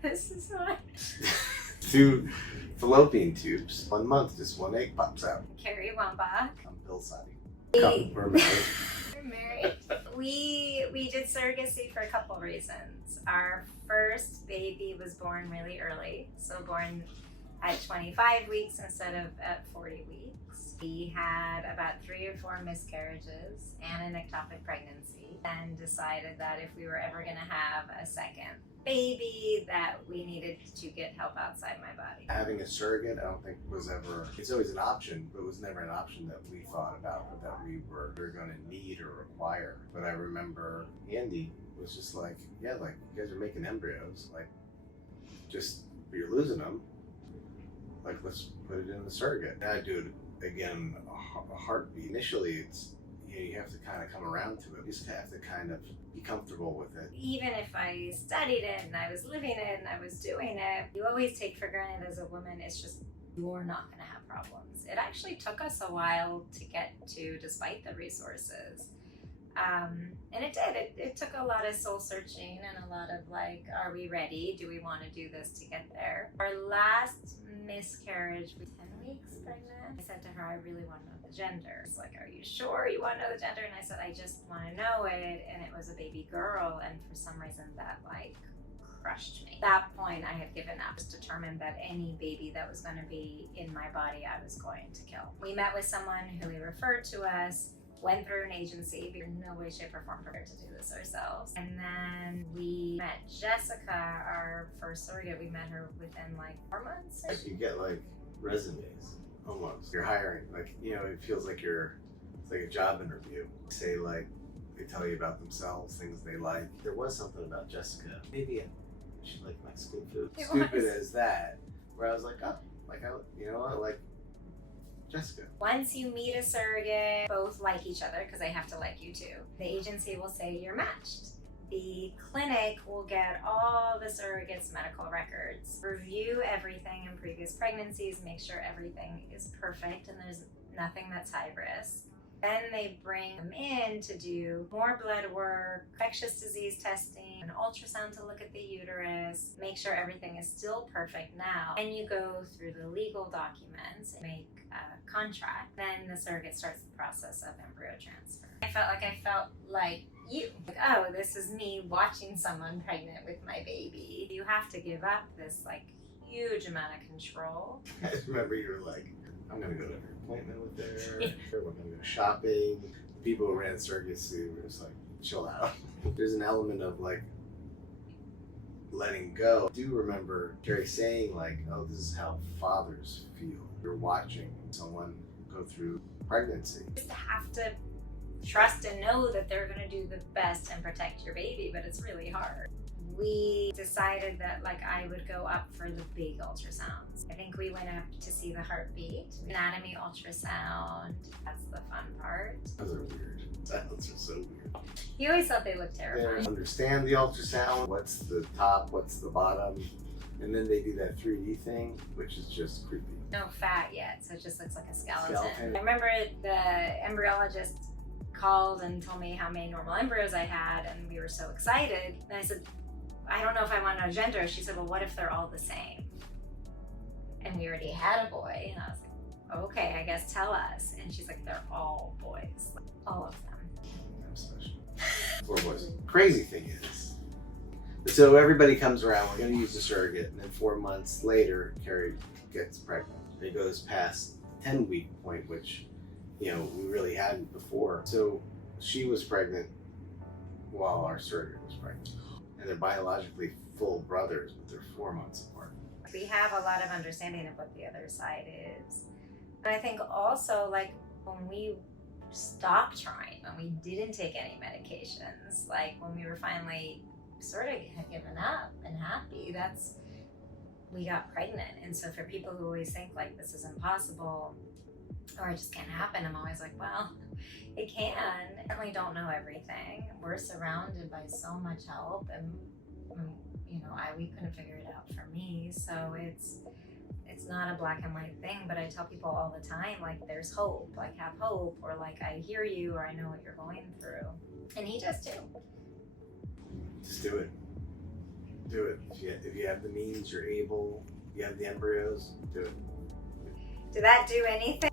This is what 2 fallopian tubes. 1 month, just 1 egg pops out. Carrie Wambach. I'm Bill Sadi. We- We're married. We're married. We did surrogacy for a couple reasons. Our first baby was born really early, so born at 25 weeks instead of at 40 weeks. We had about 3 or 4 miscarriages and an ectopic pregnancy, and decided that if we were ever going to have a second baby, that we needed to get help outside my body. Having a surrogate, I don't think was ever, it's always an option, but it was never an option that we thought about or that we were going to need or require. But I remember Andy was just like, yeah, like, you guys are making embryos, like, just, you're losing them, like, let's put it in the surrogate. And I do it again, a heartbeat. Initially, it's, you have to kind of come around to it. You just have to kind of be comfortable with it. Even if I studied it and I was living it and I was doing it, you always take for granted as a woman, it's just, you're not going to have problems. It actually took us a while to get to, despite the resources. And it did. It took a lot of soul searching and a lot of like, are we ready? Do we want to do this to get there? Our last miscarriage was 10 weeks pregnant. I said to her, I really want to know the gender. It's like, are you sure you want to know the gender? And I said, I just want to know it. And it was a baby girl. And for some reason that like crushed me. At that point I had given up. Just determined that any baby that was going to be in my body, I was going to kill. We met with someone who he referred to us, went through an agency. We were in no way, shape, or form prepared to do this ourselves. And then we met Jessica, our first surrogate. We met her within like 4 months. Like, you get like resumes, almost. You're hiring, like, you know, it feels like it's like a job interview. Say like, they tell you about themselves, things they like. There was something about Jessica. Maybe she liked Mexican food. It Stupid was. as that, where I was like, oh, like, I like Jessica. Once you meet a surrogate, both like each other because they have to like you too. The agency will say you're matched. The clinic will get all the surrogate's medical records, review everything in previous pregnancies, make sure everything is perfect and there's nothing that's high risk. Then they bring them in to do more blood work, infectious disease testing, an ultrasound to look at the uterus, make sure everything is still perfect now. And you go through the legal documents and make a contract. Then the surrogate starts the process of embryo transfer. I felt like you. Like, oh, this is me watching someone pregnant with my baby. You have to give up this like huge amount of control. I remember you were like, I'm gonna go to every appointment with her, we're gonna go shopping. The people who ran surrogacy were just like, chill out. There's an element of like letting go. I do remember Carrie saying like, oh, this is how fathers feel. You're watching someone go through pregnancy. You just have to trust and know that they're gonna do the best and protect your baby, but it's really hard. We decided that like I would go up for the big ultrasounds. I think we went up to see the heartbeat, anatomy ultrasound. That's the fun part. Those are weird. Sounds are so weird. You always thought they looked They terrifying. understand the ultrasound, what's the top, what's the bottom, and then they do that 3D thing, which is just creepy. No fat yet, so it just looks like a skeleton. Skeleton. I remember the embryologist called and told me how many normal embryos I had, and we were so excited. And I said, I don't know if I want to know gender. She said, well, what if they're all the same? And we already had a boy. And I was like, okay, I guess tell us. And she's like, they're all boys. Like, all of them. I'm special. 4 boys. Crazy thing is, so everybody comes around, we're going to use the surrogate, and then 4 months later, Carrie gets pregnant. It goes past the 10-week point, which, you know, we really hadn't before. So she was pregnant while our surrogate was pregnant. And they're biologically full brothers, but they're 4 months apart. We have a lot of understanding of what the other side is. And I think also, like, when we stopped trying, when we didn't take any medications, like when we were finally sort of given up and happy, we got pregnant. And so for people who always think like this is impossible or it just can't happen, I'm always like, well, it can. I certainly don't know everything. We're surrounded by so much help, and you know, we couldn't figure it out for me. So it's not a black and white thing, but I tell people all the time, like, there's hope, like, have hope, or like, I hear you, or I know what you're going through. And he does too. Just do it. Do it. If you have the means, you're able, you have the embryos, do it. Did that do anything?